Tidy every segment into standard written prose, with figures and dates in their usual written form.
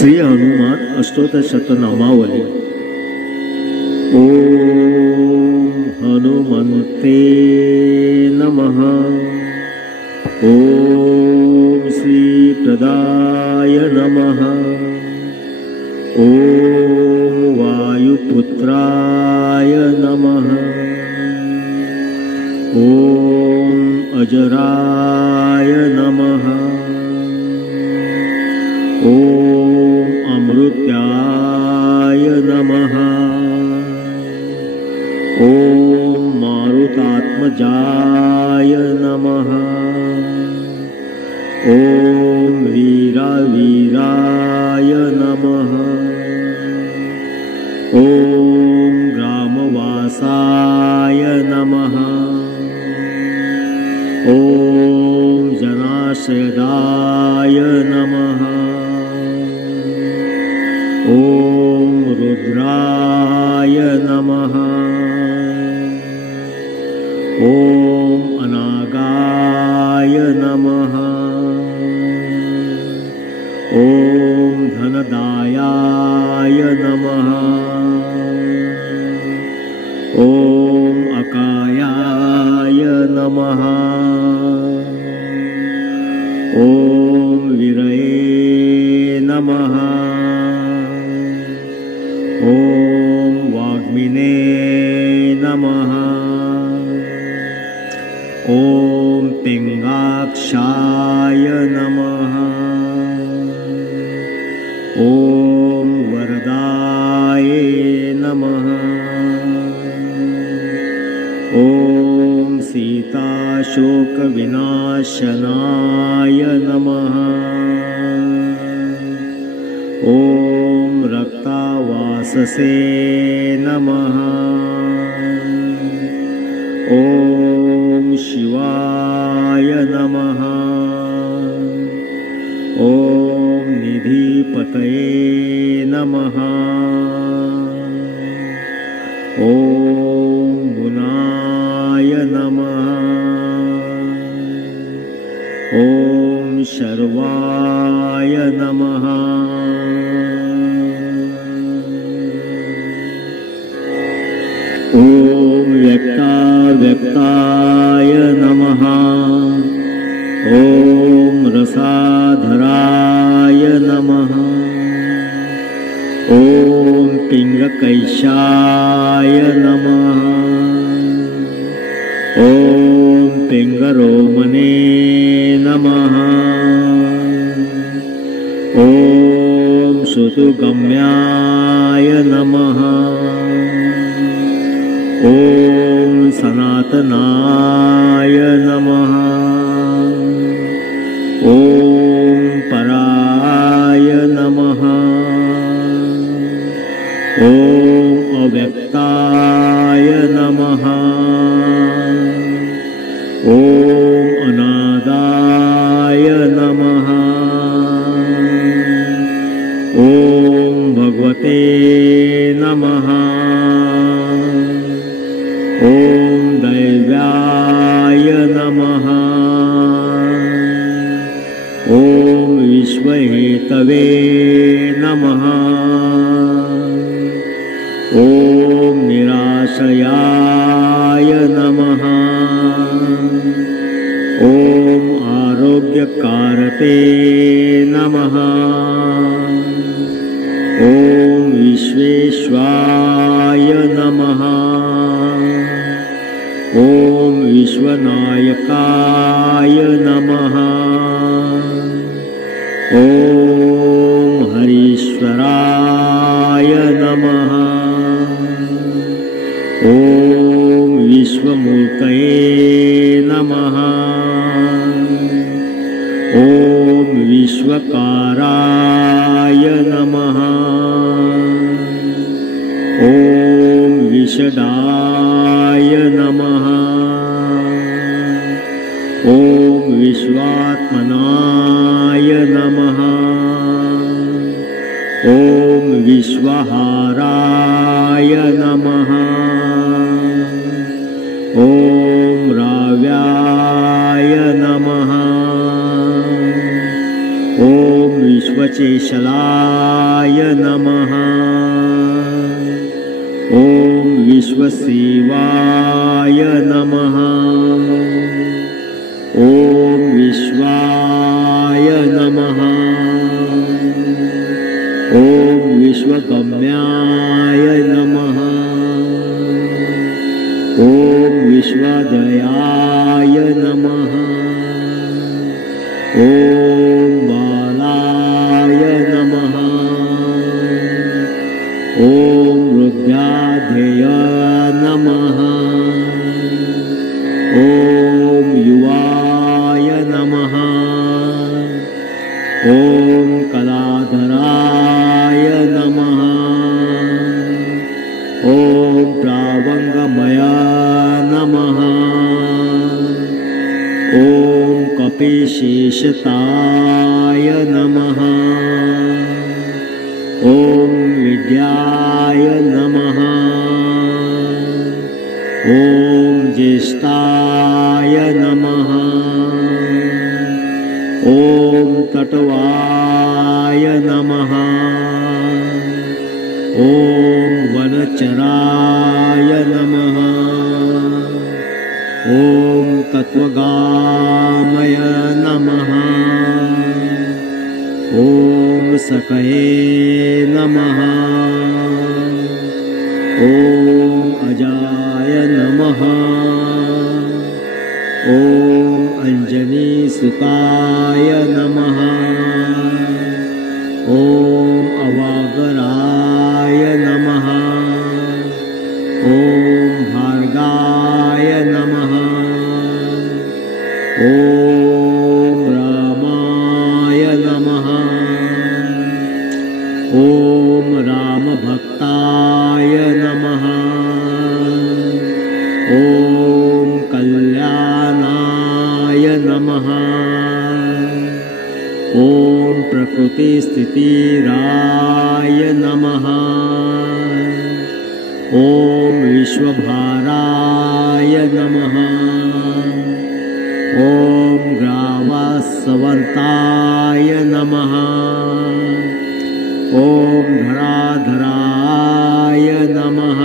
श्री हनुमान अष्टोत्तर शतनामावली। ओम हनुमन्ते नमः। ओम श्री प्रदाय नमः। ओम वायुपुत्राय नमः। ओम अजराय नमः। ओम अमृत्याय नमः। ओम मारुतात्मजाय नमः। ओम वीरावीराय नमः। ओम ग्रामवासाय नमः। ओम जनाशयदाय नमः। ओम रुद्राय नमः। ओम अनागाय नमः। ओम धनदायाय नमः। ओम अकायाय नमः। ओम विरये नमः। ओम वाग्मिने नमः। ओम पिंगाक्षाय नमः। ओम वरदाय नमः। ओम सीताशोकविनाशनाय नमः। ओम रक्तावाससे नमः। ओम शिवाय नमः। ओम निधिपतये नमः। ओम गुणाय नमः। ओम शर्वाय नमः। ओम व्यक्ताव्यक्ताय नमः। ओम रसाधराय नमः। ओम पिंगकैशाय नमः। ओम पिंगरोमणे नमः। ओम श्रुतुगम्याय नमः। ओम सनातनाय नमः। ओम पराय नमः। ओम अव्यक्ताय नमः। ओम अनादाय नमः। ओम भगवते नमः। ओम दैव्याय नमः। ओम विश्वहेतवे नमः। ओम निराशयाय नमः। ओम आरोग्यकारते नमः। ओम विश्वेश्वाय नमः। ओम विश्वनायकाय नमः। ओम हरीश्वराय नमः। ओम विश्वमूर्तये नमः। ओम विश्वकाराय नमः। ओम विशदाय नमः। ओम विश्वात्मनाय नमः। ओम विश्वहाराय नमः। ओम राव्याय नमः। ओम विश्वचेशलाय नमः। ॐ विश्वसेवाय नमः। ॐ विश्वाय नमः। ॐ विश्वगम्याय नमः। ॐ विश्वदयाय नमः। ॐ बालाय नमः। ॐ रुद्राध्याय नमः। ॐ युवाय नमः। ॐ कलाधराय नमः। ॐ प्रावङ्गमय नमः। ॐ कपिशेषताय नमः। ॐ विद्याय नमः। ॐ ज्येष्ठाय नमः। ॐ तटवाय नमः। ॐ वनचराय नमः। ॐ तत्त्वगामय नमः। ॐ सकये नमः। ॐ अजाय नमः। ॐ अञ्जनीसुताय नमः। ॐ अवागराय नमः। ॐ भार्गाय नमः। ॐ रामाय नमः। ॐ रामभक्ताय नमः। ॐ कल्याणाय नमः। ॐ प्रकृतिस्थितिराय नमः। ॐ विश्वभाराय नमः। ॐ ग्रामस्वन्ताय नमः। ॐ धराधराय नमः।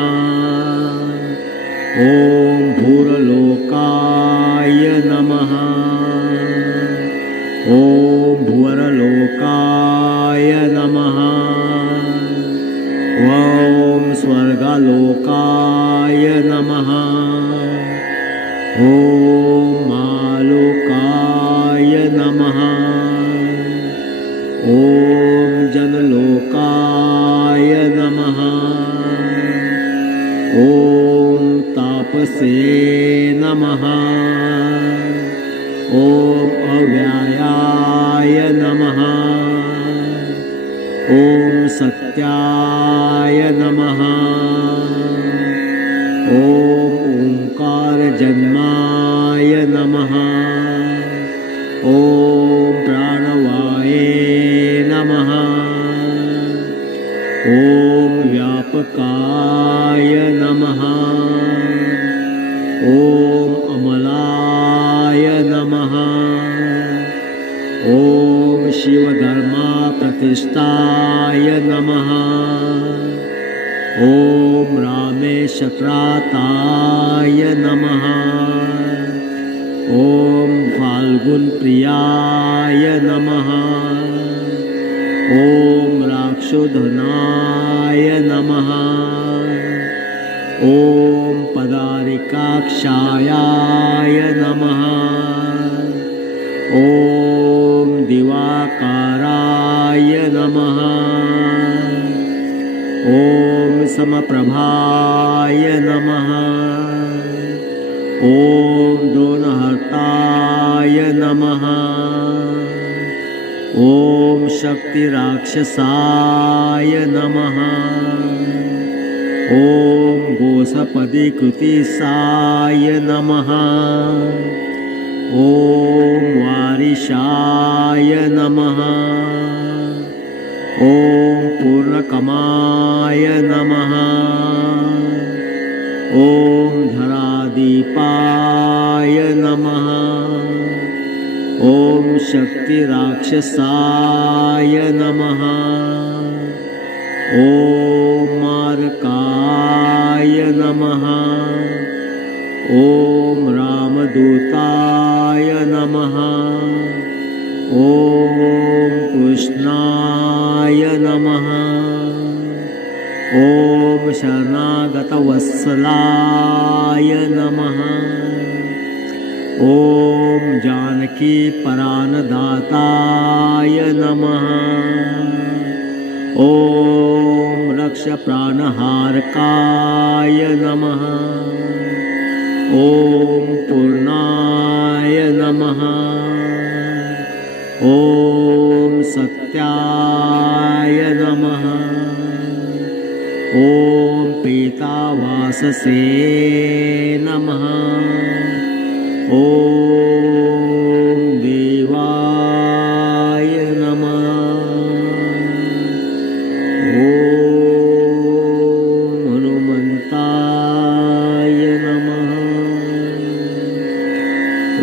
ॐ भूरलोकाय नमः। ॐ भुवरलोकाय नमः। ॐ स्वर्गलोकाय नमः। ॐ मालोकाय नमः। ॐ जनलोकाय नमः। ॐ तापसे नमः। ॐ अव्ययाय नमः। ॐ सत्याय नमः। ॐ ओंकारजन्माय नमः। ॐ प्राणवाये नमः। ॐ व्यापकाय नमः। ॐ अमलाय नमः। ॐ शिवधर्मप्रतिष्ठाय नमः। ॐ रामेशत्राताय नमः। ॐ फाल्गुनप्रियाय नमः। ॐ राक्षोधनाय नमः। ॐ पदारिकाक्षायाय नमः। ॐ दिवाकाराय नमः। ॐ समप्रभाय नमः। ॐ द्रोणहर्ताय नमः। ॐ शक्तिराक्षसाय नमः। ॐ गोसपदिकृतिसाय नमः। ॐ वारिशाय नमः। ॐ पूर्णकमाय नमः। ॐ धरादीपाय नमः। ॐ शक्तिराक्षसाय नमः। ॐ मार्काय नमः। ॐ रामदूताय नमः। ॐ कृष्णाय नमः। ॐ शरणागतवत्सलाय नमः। ॐ जानकीपरानदाताय नमः। ॐ रक्षप्राणहारकाय नमः। ॐ पूर्णाय नमः। ॐ सत्याय नमः। ॐ पीतावाससे नमः। ॐ देवाय नमः। ॐ हनुमन्ताय नमः।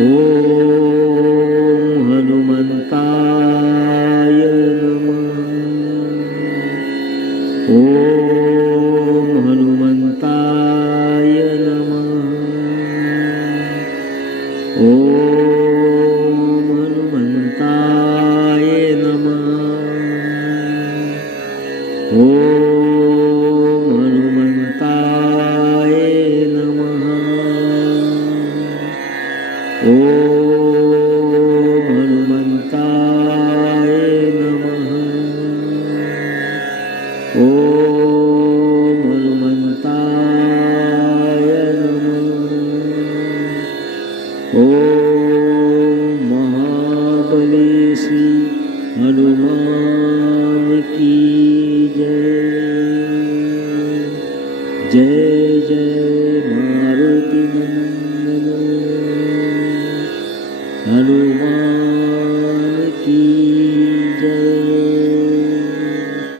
ॐ हनुमन्ताय नमः। ॐ हनुमन्ताय नमः। ॐ हनुमन्ताय नमः। ॐ हनुमन्ताय नमः। ॐ हनुमन्ताय नमः। ॐ हनुमन्ताय नमः। ॐ महाबली श्री हनुमान की जय। जय जय मारुति नंदन हनुमान।